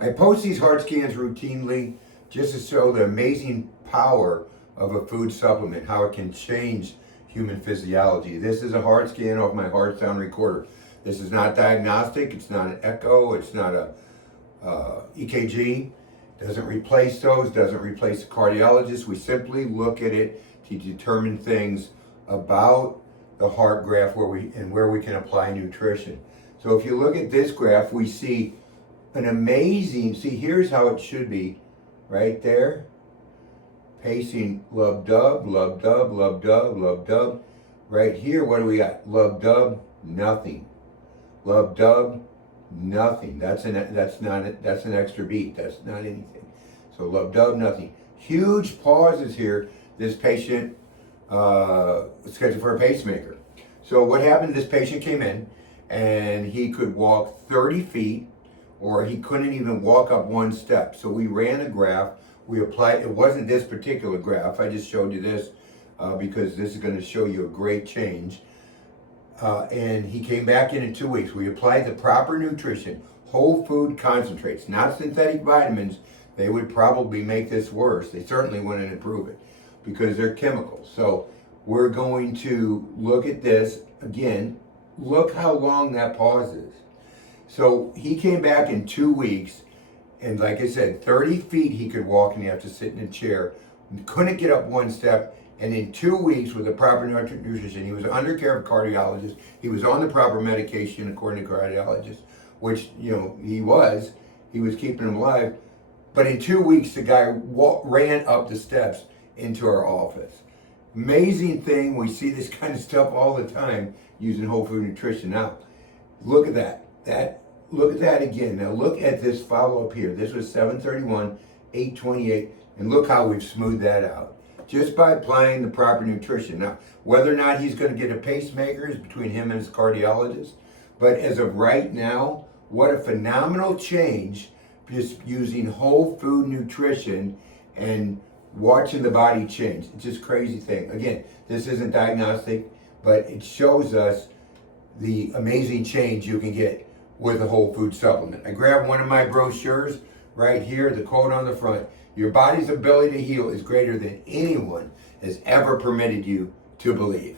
I post these heart scans routinely just to show the amazing power of a food supplement, how it can change human physiology. This is a heart scan off my heart sound recorder. This is not diagnostic, it's not an echo, it's not a EKG. Doesn't replace those, doesn't replace the cardiologist. We simply look at it to determine things about the heart graph where we can apply nutrition. So if you look at this graph, we see an amazing, see here's how it should be, right there. Pacing lub-dub, lub-dub, lub-dub, lub-dub. Right here, what do we got? Lub-dub, nothing. Lub-dub, nothing. That's an extra beat. That's not anything. So lub-dub, nothing. Huge pauses here. This patient scheduled for a pacemaker. So what happened? This patient came in and he could walk 30 feet, or he couldn't even walk up one step. So we ran a graph. We applied. It wasn't this particular graph. I just showed you this because this is going to show you a great change. And he came back in 2 weeks. We applied the proper nutrition, whole food concentrates, not synthetic vitamins. They would probably make this worse. They certainly wouldn't improve it because they're chemicals. So we're going to look at this again. Look how long that pause is. So he came back in 2 weeks, and like I said, 30 feet he could walk, and he had to sit in a chair. Couldn't get up one step. And in 2 weeks with the proper nutrition, he was under care of a cardiologist. He was on the proper medication according to cardiologist, which, you know, he was keeping him alive. But in 2 weeks, the guy ran up the steps into our office. Amazing thing. We see this kind of stuff all the time using whole food nutrition. Now, look at that. Look at that again. Now look at this follow-up here. This was 7/31, 8/28, and look how we've smoothed that out. Just by applying the proper nutrition. Now, whether or not he's going to get a pacemaker is between him and his cardiologist. But as of right now, what a phenomenal change just using whole food nutrition and watching the body change. It's just a crazy thing. Again, this isn't diagnostic, but it shows us the amazing change you can get with a whole food supplement. I grabbed one of my brochures right here, the quote on the front: your body's ability to heal is greater than anyone has ever permitted you to believe.